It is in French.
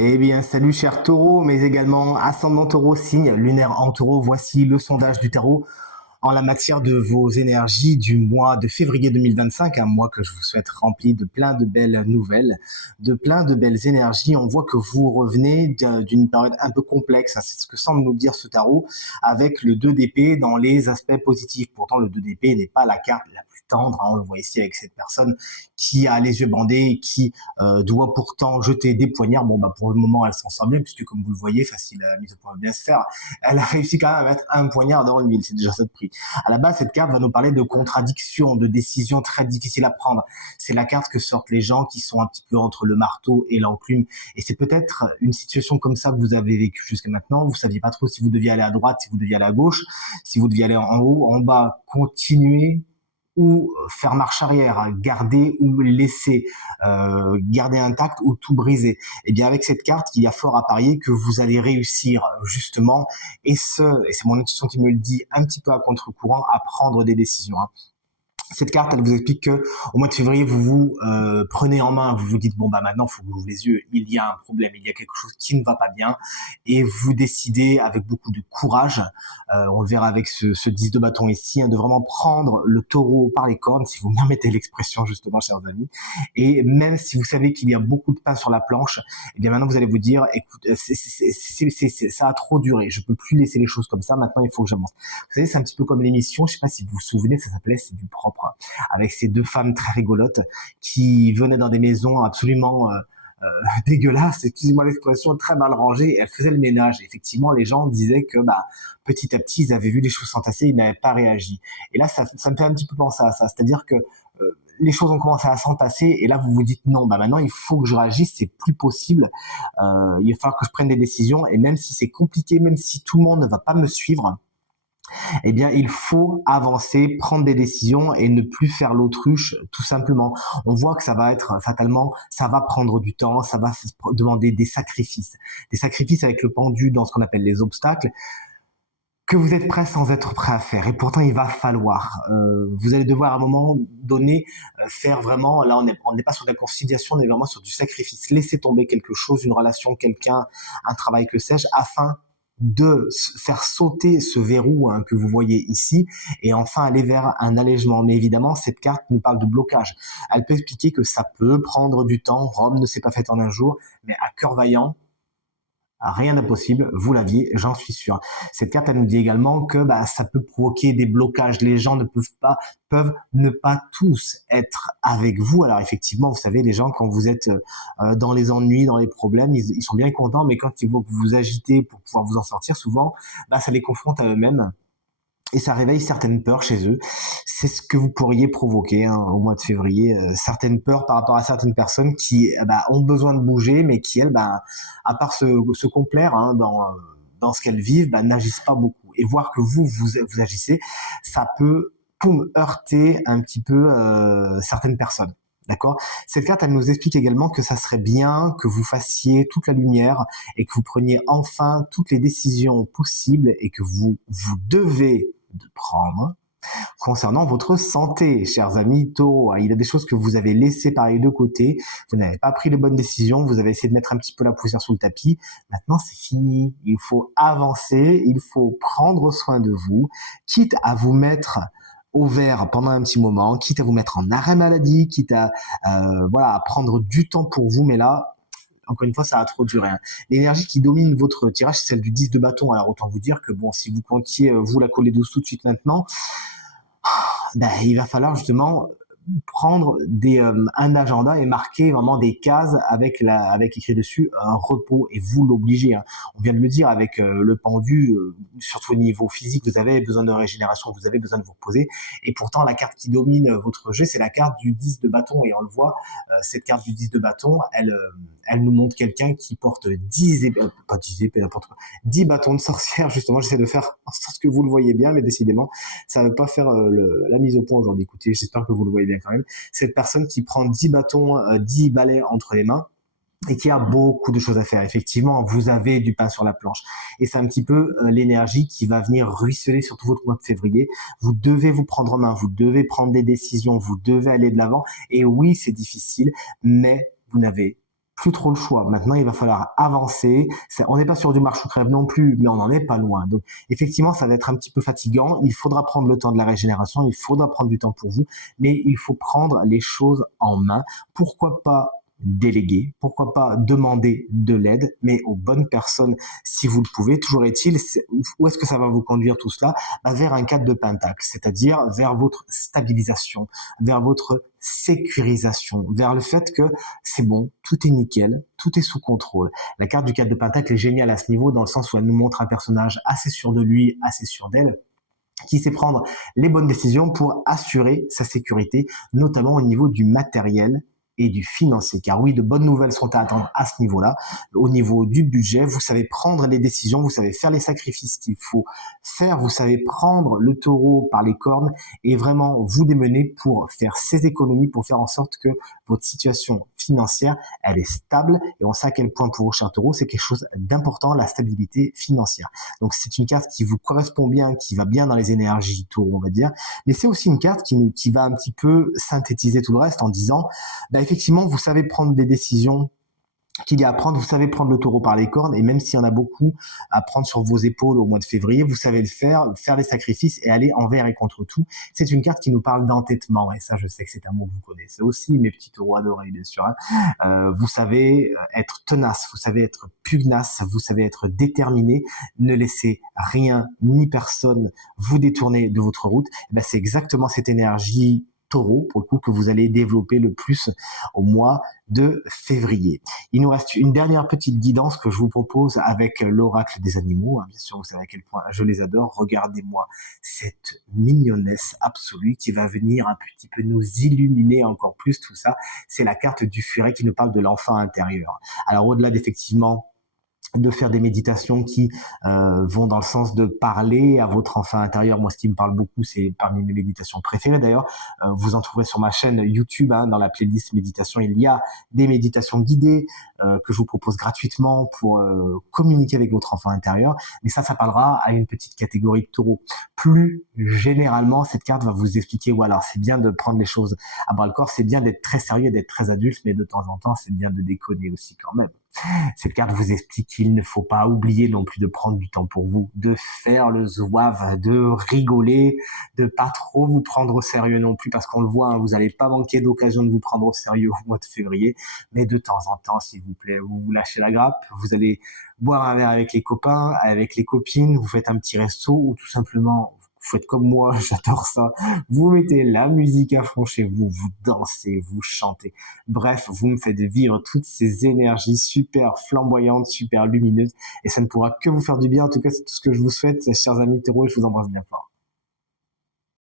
Eh bien, salut cher taureau, mais également ascendant taureau, signe lunaire en taureau. Voici le sondage du tarot en la matière de vos énergies du mois de février 2025, un mois que je vous souhaite rempli de plein de belles nouvelles, de plein de belles énergies. On voit que vous revenez d'une période un peu complexe, hein, c'est ce que semble nous dire ce tarot, avec le 2 d'épée dans les aspects positifs. Pourtant, le 2 d'épée n'est pas la carte la plus tendre, hein, on le voit ici avec cette personne qui a les yeux bandés et qui doit pourtant jeter des poignards. Bon, bah, pour le moment, elle s'en sort bien, puisque comme vous le voyez, facile à mise au point bien se faire, elle a réussi quand même à mettre un poignard dans le mille, c'est déjà ça de prix. À la base, cette carte va nous parler de contradictions, de décisions très difficiles à prendre. C'est la carte que sortent les gens qui sont un petit peu entre le marteau et l'enclume. Et c'est peut-être une situation comme ça que vous avez vécu jusqu'à maintenant. Vous saviez pas trop si vous deviez aller à droite, si vous deviez aller à gauche, si vous deviez aller en haut, en bas, continuer ou faire marche arrière, garder ou laisser, garder intact ou tout briser. Et bien avec cette carte, il y a fort à parier que vous allez réussir justement, et c'est mon intuition qui me le dit un petit peu à contre-courant, à prendre des décisions, hein. Cette carte, elle vous explique que au mois de février, vous vous prenez en main, vous vous dites bon bah maintenant, il faut que j'ouvre les yeux. Il y a un problème, il y a quelque chose qui ne va pas bien, et vous décidez avec beaucoup de courage. On le verra avec ce 10 de bâton ici, hein, de vraiment prendre le taureau par les cornes, si vous me permettez l'expression justement, chers amis. Et même si vous savez qu'il y a beaucoup de pain sur la planche, et bien maintenant vous allez vous dire, écoute, ça a trop duré, je peux plus laisser les choses comme ça. Maintenant, il faut que j'avance. Vous savez, c'est un petit peu comme l'émission, je sais pas si vous vous souvenez, ça s'appelait C'est du propre, avec ces deux femmes très rigolotes qui venaient dans des maisons absolument dégueulasses, excusez-moi l'expression, très mal rangées, et elles faisaient le ménage. Et effectivement, les gens disaient que bah, petit à petit, ils avaient vu les choses s'entasser, ils n'avaient pas réagi. Et là, ça me fait un petit peu penser à ça, c'est-à-dire que les choses ont commencé à s'entasser, et là vous vous dites non, bah maintenant il faut que je réagisse, c'est plus possible, il va falloir que je prenne des décisions, et même si c'est compliqué, même si tout le monde ne va pas me suivre, eh bien, il faut avancer, prendre des décisions et ne plus faire l'autruche, tout simplement. On voit que ça va être fatalement, ça va prendre du temps, ça va demander des sacrifices avec le pendu dans ce qu'on appelle les obstacles, que vous êtes prêt sans être prêt à faire. Et pourtant, il va falloir. Vous allez devoir à un moment donné faire vraiment. Là, on n'est pas sur de la conciliation, on est vraiment sur du sacrifice. Laisser tomber quelque chose, une relation, quelqu'un, un travail, que sais-je, afin de faire sauter ce verrou, hein, que vous voyez ici, et enfin aller vers un allègement. Mais évidemment, cette carte nous parle de blocage. Elle peut expliquer que ça peut prendre du temps. Rome ne s'est pas faite en un jour, mais à cœur vaillant, rien d'impossible, vous l'aviez, j'en suis sûr. Cette carte, elle nous dit également que bah, ça peut provoquer des blocages. Les gens ne peuvent ne pas tous être avec vous. Alors effectivement, vous savez, les gens, quand vous êtes dans les ennuis, dans les problèmes, ils sont bien contents, mais quand ils voient que vous vous agitez pour pouvoir vous en sortir, souvent, bah, ça les confronte à eux-mêmes. Et ça réveille certaines peurs chez eux. C'est ce que vous pourriez provoquer, hein, au mois de février, certaines peurs par rapport à certaines personnes qui bah, ont besoin de bouger, mais qui, elles, bah, à part se complaire, hein, dans ce qu'elles vivent, bah, n'agissent pas beaucoup. Et voir que vous agissez, ça peut heurter un petit peu certaines personnes. D'accord. Cette carte, elle nous explique également que ça serait bien que vous fassiez toute la lumière et que vous preniez enfin toutes les décisions possibles, et que vous devez de prendre concernant votre santé, chers amis taureaux. Il y a des choses que vous avez laissées par les deux côtés, vous n'avez pas pris les bonnes décisions, vous avez essayé de mettre un petit peu la poussière sous le tapis. Maintenant, c'est fini. Il faut avancer, il faut prendre soin de vous, quitte à vous mettre au vert pendant un petit moment, quitte à vous mettre en arrêt maladie, quitte à voilà, à prendre du temps pour vous, mais là, encore une fois, ça a trop duré, hein. L'énergie qui domine votre tirage, c'est celle du 10 de bâton. Alors autant vous dire que bon, si vous comptiez vous la coller douce tout de suite maintenant, ben, il va falloir justement prendre un agenda et marquer vraiment des cases avec écrit dessus un repos, et vous l'obligez, hein. On vient de le dire avec le pendu, surtout au niveau physique, vous avez besoin de régénération, vous avez besoin de vous reposer, et pourtant la carte qui domine votre jeu, c'est la carte du 10 de bâton, et on le voit, cette carte du 10 de bâton, elle nous montre quelqu'un qui porte 10 épées, pas 10 épées, n'importe quoi, 10 bâtons de sorcière. Justement, j'essaie de faire en sorte que vous le voyez bien, mais décidément, ça ne veut pas faire la mise au point aujourd'hui. Écoutez, j'espère que vous le voyez bien quand même. Cette personne qui prend 10 bâtons, 10 balais entre les mains, et qui a beaucoup de choses à faire. Effectivement, vous avez du pain sur la planche. Et c'est un petit peu l'énergie qui va venir ruisseler sur tout votre mois de février. Vous devez vous prendre en main, vous devez prendre des décisions, vous devez aller de l'avant. Et oui, c'est difficile, mais vous n'avez plus trop le choix. Maintenant, il va falloir avancer. On n'est pas sur du marche ou crève non plus, mais on n'en est pas loin. Donc, effectivement, ça va être un petit peu fatigant. Il faudra prendre le temps de la régénération. Il faudra prendre du temps pour vous, mais il faut prendre les choses en main. Pourquoi pas déléguer, pourquoi pas demander de l'aide, mais aux bonnes personnes si vous le pouvez. Toujours est-il, où est-ce que ça va vous conduire tout cela? Vers un cadre de pentacle, c'est-à-dire vers votre stabilisation, vers votre sécurisation, vers le fait que c'est bon, tout est nickel, tout est sous contrôle. La carte du cadre de pentacle est géniale à ce niveau dans le sens où elle nous montre un personnage assez sûr de lui, assez sûr d'elle, qui sait prendre les bonnes décisions pour assurer sa sécurité, notamment au niveau du matériel et du financier. Car oui, de bonnes nouvelles sont à attendre à ce niveau-là. Au niveau du budget, vous savez prendre les décisions, vous savez faire les sacrifices qu'il faut faire, vous savez prendre le taureau par les cornes et vraiment vous démener pour faire ces économies, pour faire en sorte que votre situation financière, elle est stable. Et on sait à quel point pour vous, cher taureau, c'est quelque chose d'important, la stabilité financière. Donc c'est une carte qui vous correspond bien, qui va bien dans les énergies taureau, on va dire. Mais c'est aussi une carte qui va un petit peu synthétiser tout le reste en disant, effectivement, vous savez prendre des décisions qu'il y a à prendre, vous savez prendre le taureau par les cornes, et même s'il y en a beaucoup à prendre sur vos épaules au mois de février, vous savez le faire les sacrifices et aller envers et contre tout. C'est une carte qui nous parle d'entêtement, et ça, je sais que c'est un mot que vous connaissez aussi, mes petits taureaux adorés, bien sûr. Vous savez être tenace, vous savez être pugnace, vous savez être déterminé, ne laissez rien ni personne vous détourner de votre route. C'est exactement cette énergie taureau, pour le coup, que vous allez développer le plus au mois de février. Il nous reste une dernière petite guidance que je vous propose avec l'oracle des animaux. Bien sûr, vous savez à quel point je les adore. Regardez-moi cette mignonnesse absolue qui va venir un petit peu nous illuminer encore plus tout ça. C'est la carte du furet qui nous parle de l'enfant intérieur. Alors, au-delà d'effectivement de faire des méditations qui vont dans le sens de parler à votre enfant intérieur. Moi, ce qui me parle beaucoup, c'est parmi mes méditations préférées d'ailleurs. Vous en trouverez sur ma chaîne YouTube, dans la playlist méditation. Il y a des méditations guidées que je vous propose gratuitement pour communiquer avec votre enfant intérieur. Mais ça parlera à une petite catégorie de taureaux. Plus généralement, cette carte va vous expliquer, alors c'est bien de prendre les choses à bras le corps, c'est bien d'être très sérieux, d'être très adulte, mais de temps en temps, c'est bien de déconner aussi quand même. Cette carte vous explique qu'il ne faut pas oublier non plus de prendre du temps pour vous, de faire le zouave, de rigoler, de pas trop vous prendre au sérieux non plus, parce qu'on le voit, vous n'allez pas manquer d'occasion de vous prendre au sérieux au mois de février, mais de temps en temps, s'il vous plaît, vous vous lâchez la grappe, vous allez boire un verre avec les copains, avec les copines, vous faites un petit resto ou tout simplement vous faites comme moi, j'adore ça. Vous mettez la musique à fond chez vous, vous dansez, vous chantez. Bref, vous me faites vivre toutes ces énergies super flamboyantes, super lumineuses. Et ça ne pourra que vous faire du bien. En tout cas, c'est tout ce que je vous souhaite, chers amis taureaux, et je vous embrasse bien fort.